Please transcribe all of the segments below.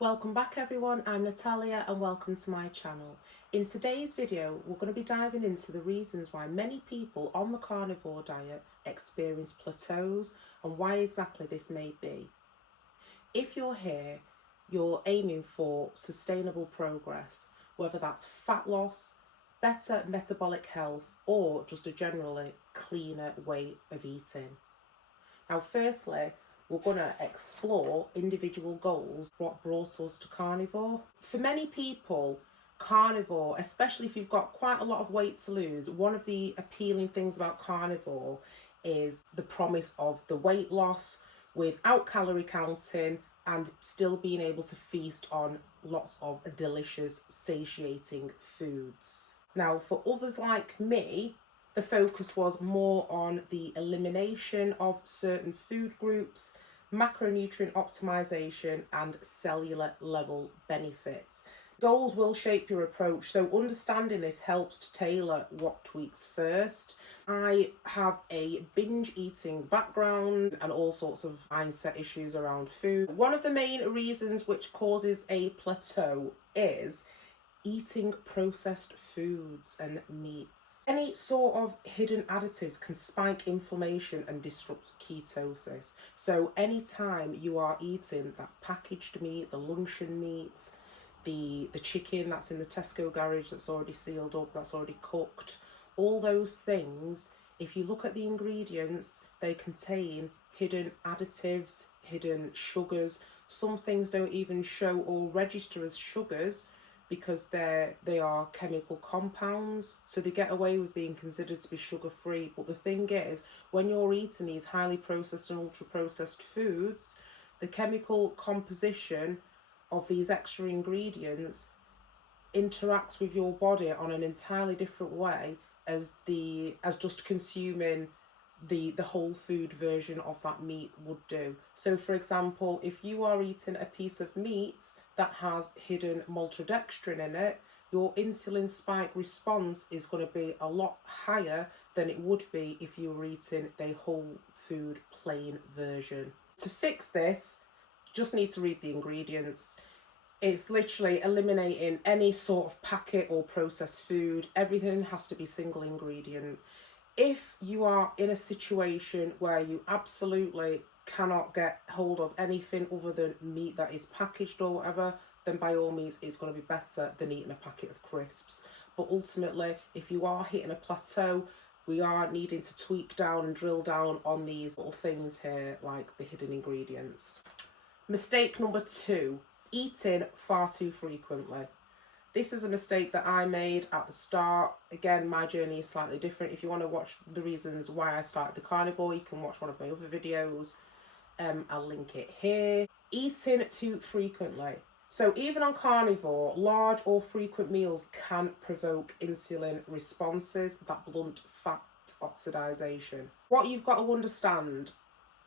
Welcome back everyone, I'm Natalia and welcome to my channel. In today's video we're going to be diving into the reasons why many people on the carnivore diet experience plateaus and why exactly this may be. If you're here, you're aiming for sustainable progress, whether that's fat loss, better metabolic health or just a generally cleaner way of eating. Now firstly, we're going to explore individual goals, what brought us to carnivore. For many people, carnivore, especially if you've got quite a lot of weight to lose, one of the appealing things about carnivore is the promise of the weight loss without calorie counting and still being able to feast on lots of delicious, satiating foods. Now, for others like me, the focus was more on the elimination of certain food groups, macronutrient optimization, and cellular level benefits. Goals will shape your approach, so understanding this helps to tailor what tweaks first. I have a binge eating background and all sorts of mindset issues around food. One of the main reasons which causes a plateau is eating processed foods and meats. Any sort of hidden additives can spike inflammation and disrupt ketosis. So anytime you are eating that packaged meat, the luncheon meats, the chicken that's in the Tesco garage that's already sealed up, that's already cooked, all those things, if you look at the ingredients, they contain hidden additives, hidden sugars. Some things don't even show or register as sugars because they are chemical compounds, so they get away with being considered to be sugar-free. But the thing is, when you're eating these highly processed and ultra-processed foods, the chemical composition of these extra ingredients interacts with your body on an entirely different way as just consuming the whole food version of that meat would do. So for example, if you are eating a piece of meat that has hidden maltodextrin in it, your insulin spike response is going to be a lot higher than it would be if you were eating the whole food plain version. To fix this, just need to read the ingredients. It's literally eliminating any sort of packet or processed food. Everything has to be single ingredient. If you are in a situation where you absolutely cannot get hold of anything other than meat that is packaged or whatever, then by all means it's going to be better than eating a packet of crisps. But ultimately, if you are hitting a plateau, we are needing to tweak down and drill down on these little things here, like the hidden ingredients. Mistake number 2, eating far too frequently. This is a mistake that I made at the start. Again, my journey is slightly different. If you want to watch the reasons why I started the carnivore, you can watch one of my other videos. I'll link it here. Eating too frequently. So even on carnivore, large or frequent meals can provoke insulin responses that blunt fat oxidation. What you've got to understand,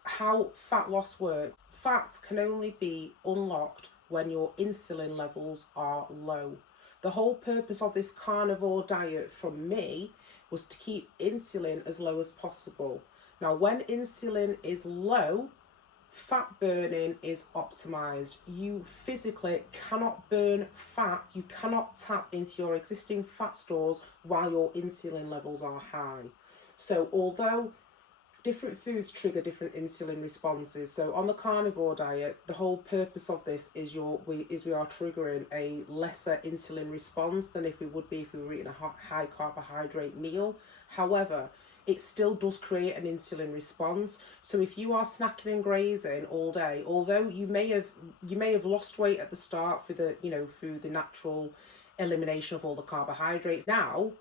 how fat loss works. Fat can only be unlocked when your insulin levels are low. The whole purpose of this carnivore diet from me was to keep insulin as low as possible. Now, when insulin is low, fat burning is optimized. You physically cannot burn fat. You cannot tap into your existing fat stores while your insulin levels are high. So although different foods trigger different insulin responses. So on the carnivore diet, the whole purpose of this is we are triggering a lesser insulin response than if we would be if we were eating a high carbohydrate meal. However, it still does create an insulin response. So if you are snacking and grazing all day, although you may have lost weight at the start through the natural elimination of all the carbohydrates, now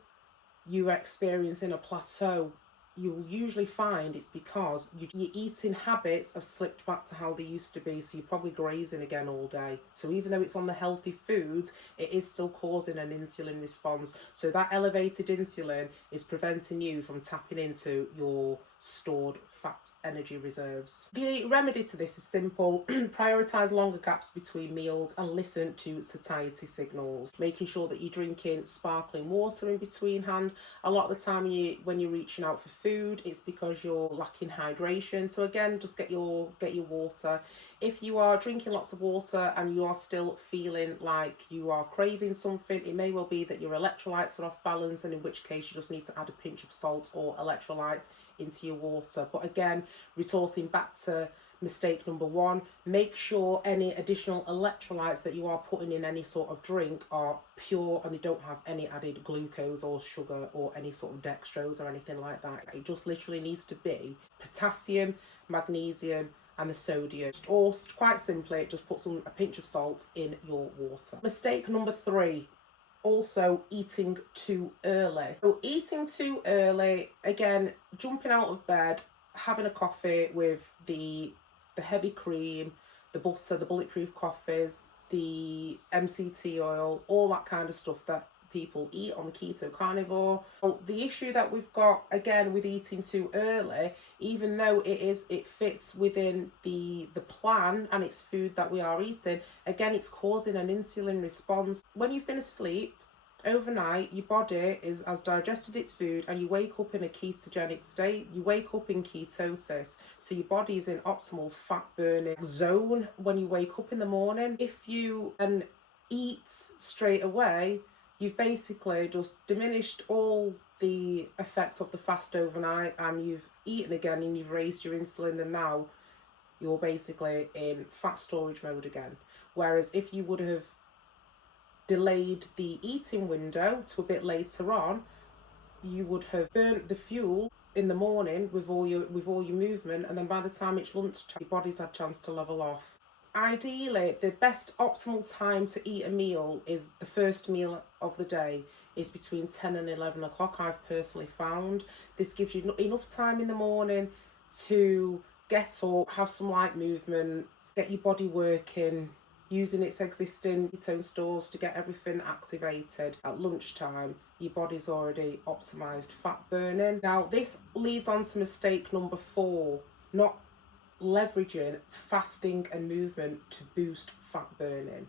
you are experiencing a plateau. You will usually find it's because your eating habits have slipped back to how they used to be, so you're probably grazing again all day. So even though it's on the healthy foods, it is still causing an insulin response. So that elevated insulin is preventing you from tapping into your stored fat energy reserves. The remedy to this is simple. Prioritise longer gaps between meals and listen to satiety signals, making sure that you're drinking sparkling water in between hand. A lot of the time when you're reaching out for food, it's because you're lacking hydration. So again, just get your water. If you are drinking lots of water and you are still feeling like you are craving something, it may well be that your electrolytes are off balance, and in which case you just need to add a pinch of salt or electrolytes into your water. But again, retorting back to mistake number one, make sure any additional electrolytes that you are putting in any sort of drink are pure and they don't have any added glucose or sugar or any sort of dextrose or anything like that. It just literally needs to be potassium, magnesium, and the sodium. Or quite simply, just put a pinch of salt in your water. Mistake number three, also eating too early. So eating too early, again, jumping out of bed, having a coffee with the heavy cream, the butter, the bulletproof coffees, the MCT oil, all that kind of stuff that people eat on the keto carnivore. The issue that we've got again with eating too early, even though it fits within the plan and it's food that we are eating, again, it's causing an insulin response. When you've been asleep overnight, your body has digested its food and you wake up in a ketogenic state. You wake up in ketosis, so your body is in optimal fat burning zone when you wake up in the morning. If you eat straight away, you've basically just diminished all the effect of the fast overnight, and you've eaten again and you've raised your insulin, and now you're basically in fat storage mode again. Whereas if you would have delayed the eating window to a bit later on, you would have burnt the fuel in the morning with all your movement, and then by the time it's lunchtime, your body's had a chance to level off. Ideally, the best optimal time to eat a meal is the first meal of the day is between 10 and 11 o'clock, I've personally found. This gives you enough time in the morning to get up, have some light movement, get your body working, using its existing ketone stores to get everything activated. At lunchtime, your body's already optimized fat burning. Now, this leads on to mistake number 4, not leveraging fasting and movement to boost fat burning.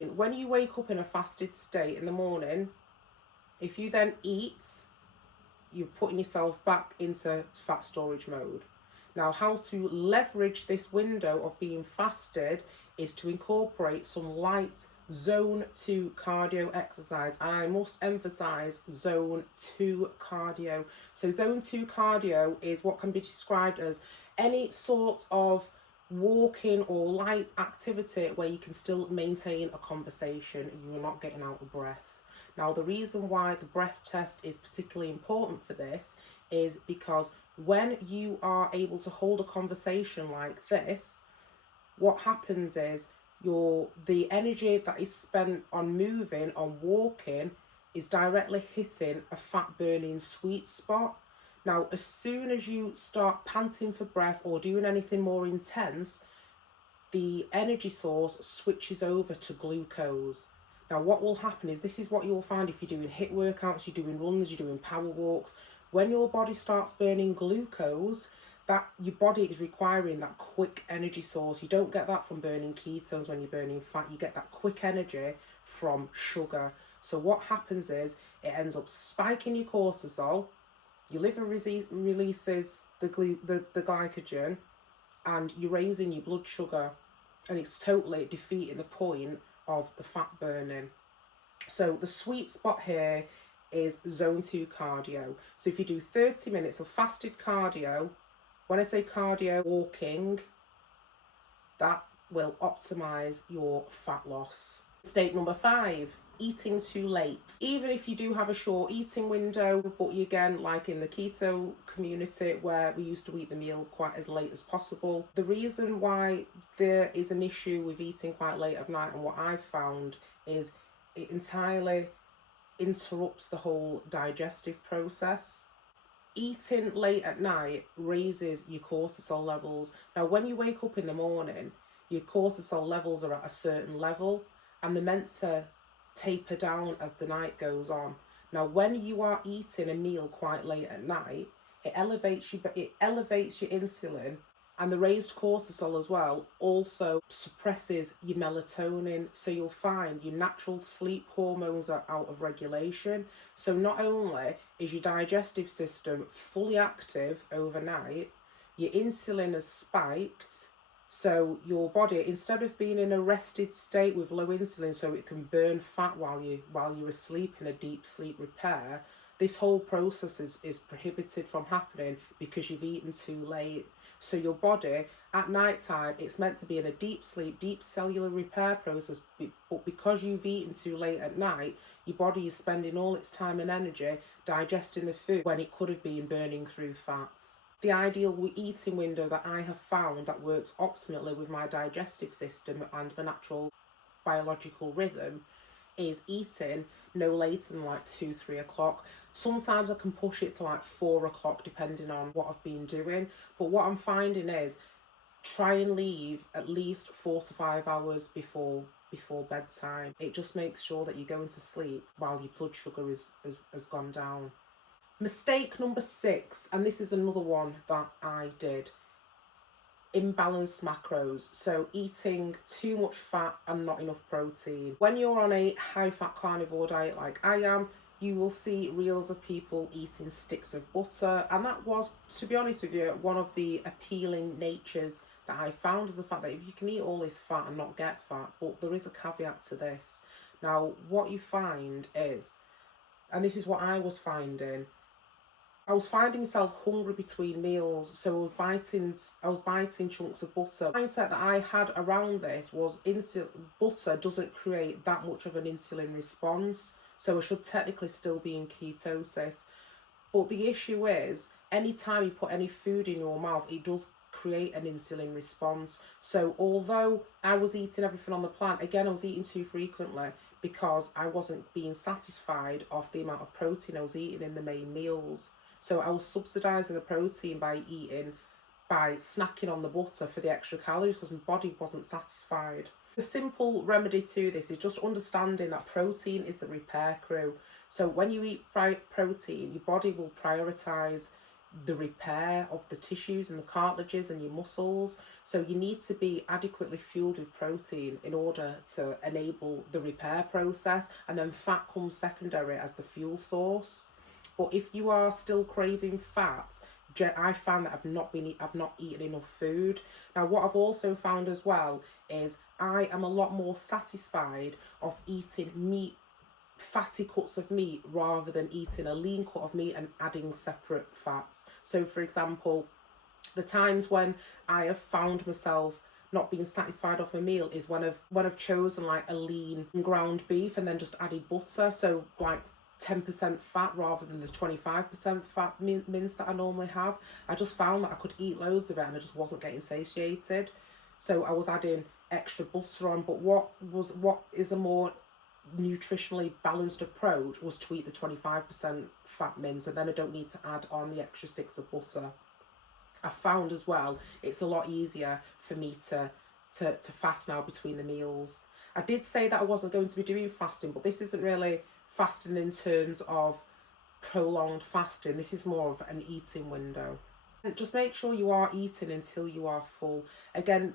When you wake up in a fasted state in the morning, if you then eat, you're putting yourself back into fat storage mode. Now, how to leverage this window of being fasted is to incorporate some light zone 2 cardio exercise, and I must emphasize zone 2 cardio. So zone 2 cardio is what can be described as any sort of walking or light activity where you can still maintain a conversation and you're not getting out of breath. Now, the reason why the breath test is particularly important for this is because when you are able to hold a conversation like this, what happens is the energy that is spent on moving, on walking, is directly hitting a fat burning sweet spot. Now, as soon as you start panting for breath or doing anything more intense, the energy source switches over to glucose. Now, what will happen is, this is what you'll find if you're doing HIIT workouts, you're doing runs, you're doing power walks. When your body starts burning glucose, that your body is requiring that quick energy source. You don't get that from burning ketones when you're burning fat. You get that quick energy from sugar. So what happens is, it ends up spiking your cortisol, your liver releases the glycogen, and you're raising your blood sugar, and it's totally defeating the point of the fat burning. So the sweet spot here is zone 2 cardio. So if you do 30 minutes of fasted cardio, when I say cardio, walking, that will optimize your fat loss. Mistake number 5, eating too late. Even if you do have a short eating window, but you, again, like in the keto community where we used to eat the meal quite as late as possible, the reason why there is an issue with eating quite late at night, and what I've found, is it entirely interrupts the whole digestive process. Eating late at night raises your cortisol levels. Now, when you wake up in the morning, your cortisol levels are at a certain level, and they're meant to taper down as the night goes on. Now, when you are eating a meal quite late at night, it elevates your insulin, and the raised cortisol as well also suppresses your melatonin. So you'll find your natural sleep hormones are out of regulation. So not only is your digestive system fully active overnight, your insulin has spiked. So your body, instead of being in a rested state with low insulin so it can burn fat while you're asleep in a deep sleep repair, this whole process is prohibited from happening because you've eaten too late. So your body at night time, it's meant to be in a deep sleep, deep cellular repair process, but because you've eaten too late at night, your body is spending all its time and energy digesting the food when it could have been burning through fats. The ideal eating window that I have found that works optimally with my digestive system and my natural biological rhythm is eating no later than like 2-3 o'clock. Sometimes I can push it to like 4 o'clock depending on what I've been doing, but what I'm finding is try and leave at least 4 to 5 hours before bedtime. It just makes sure that you're going to sleep while your blood sugar has gone down. Mistake number 6, and this is another one that I did: imbalanced macros. So eating too much fat and not enough protein. When you're on a high fat carnivore diet like I am, you will see reels of people eating sticks of butter, and that was, to be honest with you, one of the appealing natures that I found, is the fact that if you can eat all this fat and not get fat, but there is a caveat to this. Now what you find is, and this is what I was finding myself hungry between meals, so I was biting chunks of butter. The mindset that I had around this was butter doesn't create that much of an insulin response, so I should technically still be in ketosis. But the issue is, anytime you put any food in your mouth, it does create an insulin response. So although I was eating everything on the plant, again, I was eating too frequently because I wasn't being satisfied of the amount of protein I was eating in the main meals. So I was subsidising the protein by snacking on the butter for the extra calories because my body wasn't satisfied. The simple remedy to this is just understanding that protein is the repair crew. So when you eat protein, your body will prioritise the repair of the tissues and the cartilages and your muscles. So you need to be adequately fueled with protein in order to enable the repair process, and then fat comes secondary as the fuel source. But if you are still craving fat, I found that I've not eaten enough food. Now what I've also found as well is I am a lot more satisfied of eating meat, fatty cuts of meat, rather than eating a lean cut of meat and adding separate fats. So for example, the times when I have found myself not being satisfied off a meal is when I've chosen like a lean ground beef and then just added butter, so like 10% fat rather than the 25% fat mince that I normally have. I just found that I could eat loads of it and I just wasn't getting satiated, so I was adding extra butter on. But what is a more nutritionally balanced approach was to eat the 25% fat mince, and then I don't need to add on the extra sticks of butter. I found as well it's a lot easier for me to fast now between the meals. I did say that I wasn't going to be doing fasting, but this isn't really fasting in terms of prolonged fasting. This is more of an eating window. And just make sure you are eating until you are full. Again,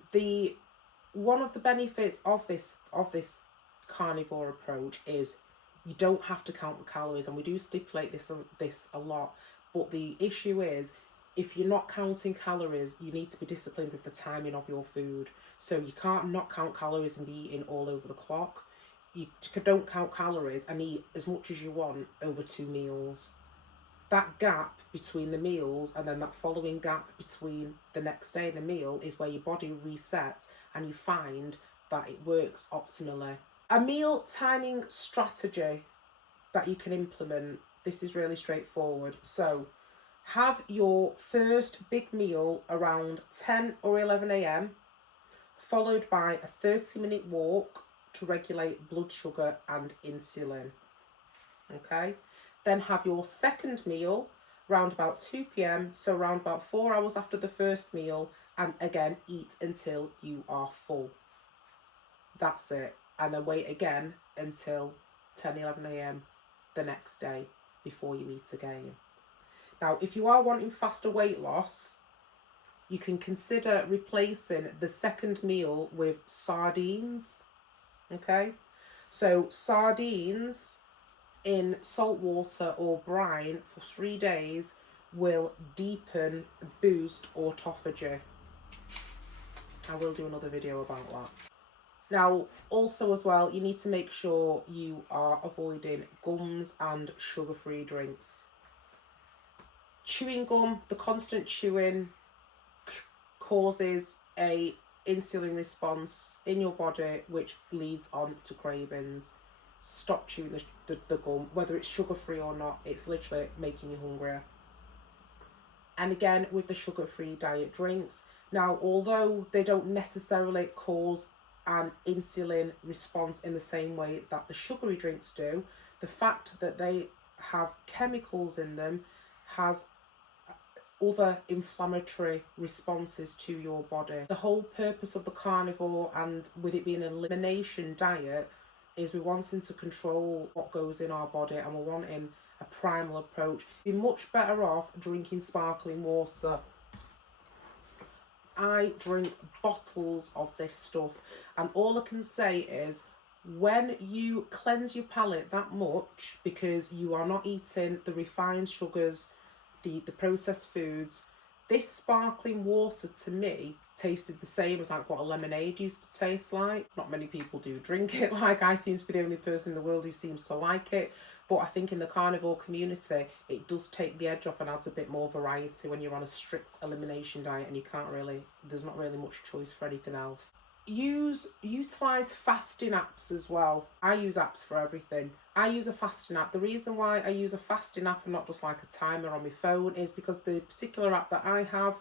one of the benefits of this carnivore approach is you don't have to count the calories, and we do stipulate this a lot. But the issue is, if you're not counting calories, you need to be disciplined with the timing of your food. So you can't not count calories and be eating all over the clock. You don't count calories and eat as much as you want over 2 meals. That gap between the meals and then that following gap between the next day and the meal is where your body resets, and you find that it works optimally. A meal timing strategy that you can implement, this is really straightforward. So have your first big meal around 10 or 11 a.m, followed by a 30-minute walk to regulate blood sugar and insulin. Okay, then have your second meal around about 2 p.m, so around about 4 hours after the first meal, and again eat until you are full. That's it. And then wait again until 10-11 a.m the next day before you eat again. Now, if you are wanting faster weight loss, you can consider replacing the second meal with sardines, okay? So sardines in salt water or brine for 3 days will deepen, boost autophagy. I will do another video about that. Now, also as well, you need to make sure you are avoiding gums and sugar-free drinks. Chewing gum, the constant chewing causes a insulin response in your body, which leads on to cravings. Stop chewing the gum, whether it's sugar-free or not. It's literally making you hungrier. And again, with the sugar-free diet drinks, now, although they don't necessarily cause an insulin response in the same way that the sugary drinks do, the fact that they have chemicals in them has other inflammatory responses to your body. The whole purpose of the carnivore, and with it being an elimination diet, is we're wanting to control what goes in our body, and we're wanting a primal approach. You're much better off drinking sparkling water. I drink bottles of this stuff, and all I can say is, when you cleanse your palate that much because you are not eating the refined sugars, the processed foods, this sparkling water to me tasted the same as like what a lemonade used to taste like. Not many people do drink it. Like, I seem to be the only person in the world who seems to like it. But I think in the carnivore community, it does take the edge off and adds a bit more variety when you're on a strict elimination diet and you can't really, there's not really much choice for anything else. Utilise fasting apps as well. I use apps for everything. I use a fasting app. The reason why I use a fasting app and not just like a timer on my phone is because the particular app that I have,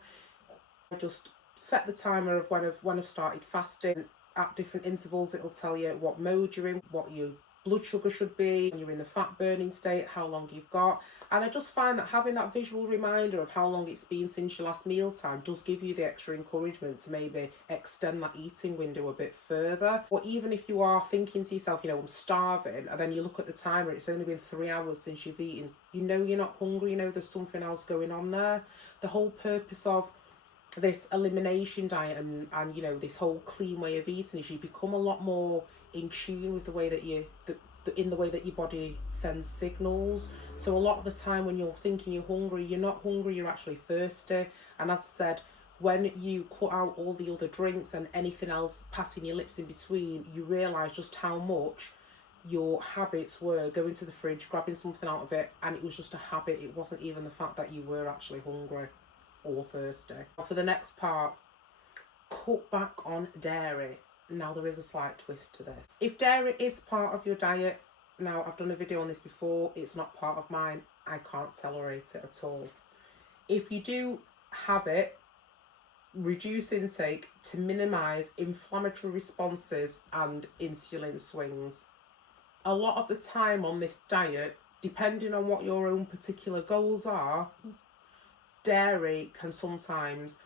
I just set the timer of when I've started fasting. At different intervals, it'll tell you what mode you're in, what your blood sugar should be, when you're in the fat burning state, how long you've got. And I just find that having that visual reminder of how long it's been since your last mealtime does give you the extra encouragement to maybe extend that eating window a bit further. Or even if you are thinking to yourself, you know, I'm starving, and then you look at the timer, it's only been 3 hours since you've eaten, you know you're not hungry, you know there's something else going on there. The whole purpose of this elimination diet and you know, this whole clean way of eating is you become a lot more in tune with the way that in the way that your body sends signals. So a lot of the time when you're thinking you're hungry, you're not hungry, you're actually thirsty. And as I said, when you cut out all the other drinks and anything else passing your lips in between, you realise just how much your habits were going to the fridge, grabbing something out of it, and it was just a habit. It wasn't even the fact that you were actually hungry or thirsty. For the next part, cut back on dairy. Now, there is a slight twist to this. If dairy is part of your diet, now I've done a video on this before, it's not part of mine, I can't tolerate it at all. If you do have it, reduce intake to minimise inflammatory responses and insulin swings. A lot of the time on this diet, depending on what your own particular goals are, dairy can sometimes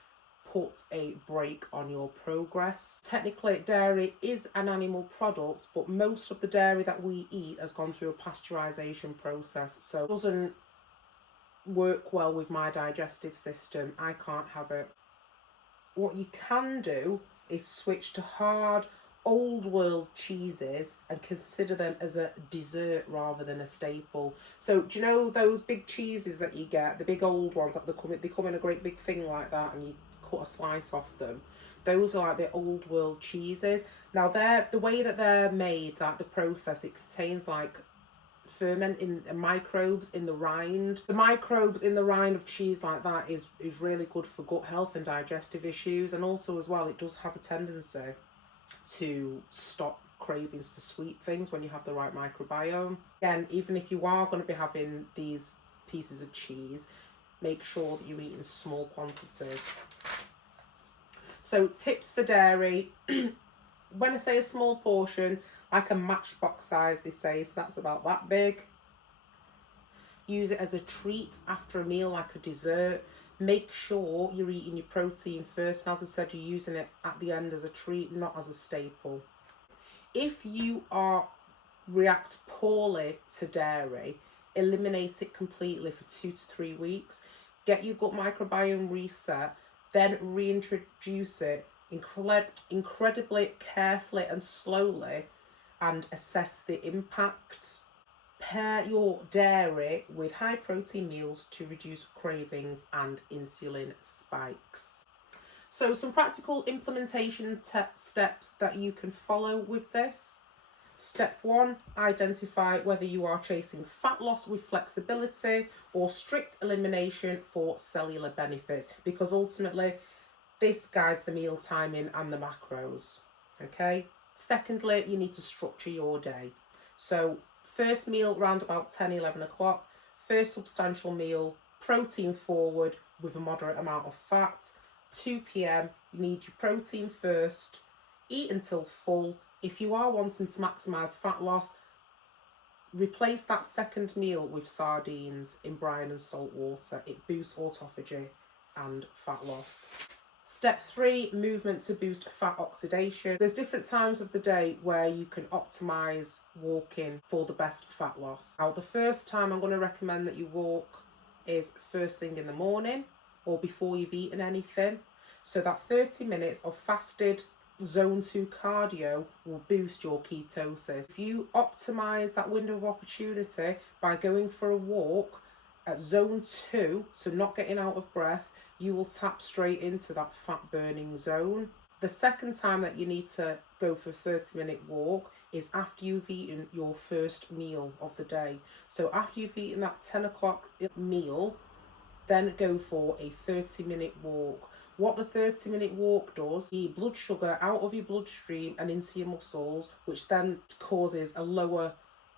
put a brake on your progress. Technically, dairy is an animal product, but most of the dairy that we eat has gone through a pasteurisation process, so it doesn't work well with my digestive system. I can't have it. What you can do is switch to hard, old world cheeses and consider them as a dessert rather than a staple. So do you know those big cheeses that you get, the big old ones, that they come in a great big thing like that, and you cut a slice off them? Those are like the old world cheeses. Now, they're the way that they're made, that the process, it contains like fermenting microbes in the rind. The microbes in the rind of cheese like that is really good for gut health and digestive issues, and also as well, it does have a tendency to stop cravings for sweet things when you have the right microbiome. Again, even if you are going to be having these pieces of cheese, make sure that you eat in small quantities. So tips for dairy. When I say a small portion, like a matchbox size, they say, so that's about that big. Use it as a treat after a meal, like a dessert. Make sure you're eating your protein first, and as I said, you're using it at the end as a treat, not as a staple. If you react poorly to dairy, eliminate it completely for 2 to 3 weeks, get your gut microbiome reset, then reintroduce it incredibly carefully and slowly, and assess the impact. Pair your dairy with high protein meals to reduce cravings and insulin spikes. So some practical implementation steps that you can follow with this. Step 1, identify whether you are chasing fat loss with flexibility or strict elimination for cellular benefits, because ultimately this guides the meal timing and the macros. Okay. Secondly, you need to structure your day. So first meal around about 10-11 o'clock, first substantial meal, protein forward with a moderate amount of fat. 2 p.m, you need your protein first, eat until full. If you are wanting to maximise fat loss, replace that second meal with sardines in brine and salt water. It boosts autophagy and fat loss. Step 3, movement to boost fat oxidation. There's different times of the day where you can optimise walking for the best fat loss. Now, the first time I'm going to recommend that you walk is first thing in the morning or before you've eaten anything. So that 30 minutes of fasted zone 2 cardio will boost your ketosis. If you optimise that window of opportunity by going for a walk at zone 2, so not getting out of breath, you will tap straight into that fat burning zone. The second time that you need to go for a 30-minute walk is after you've eaten your first meal of the day. So after you've eaten that 10 o'clock meal, then go for a 30-minute walk. What the 30-minute walk does, the blood sugar out of your bloodstream and into your muscles, which then causes a lower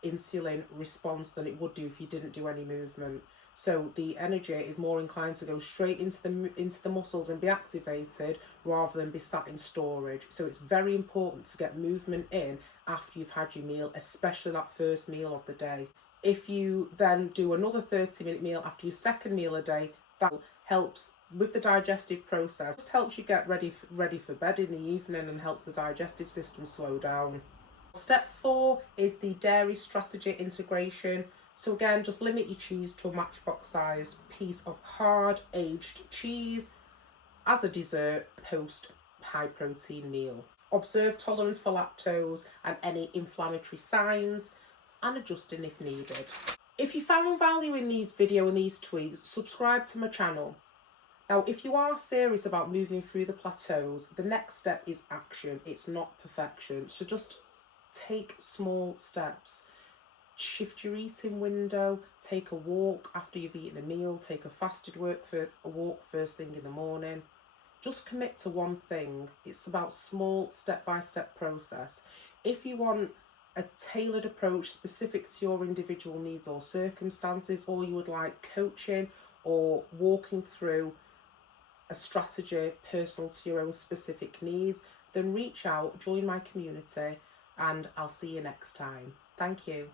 insulin response than it would do if you didn't do any movement. So the energy is more inclined to go straight into the muscles and be activated rather than be sat in storage. So it's very important to get movement in after you've had your meal, especially that first meal of the day. If you then do another 30-minute meal after your second meal a day, that helps with the digestive process. It just helps you get ready for bed in the evening and helps the digestive system slow down. Step 4 is the dairy strategy integration. So again, just limit your cheese to a matchbox-sized piece of hard aged cheese as a dessert post high protein meal. Observe tolerance for lactose and any inflammatory signs, and adjusting if needed. If you found value in these video and these tweaks, subscribe to my channel. Now, if you are serious about moving through the plateaus, the next step is action. It's not perfection. So just take small steps. Shift your eating window, take a walk after you've eaten a meal, take a fasted walk first thing in the morning. Just commit to one thing. It's about small step-by-step process. If you want a tailored approach specific to your individual needs or circumstances, or you would like coaching or walking through a strategy personal to your own specific needs, then reach out, join my community, and I'll see you next time. Thank you.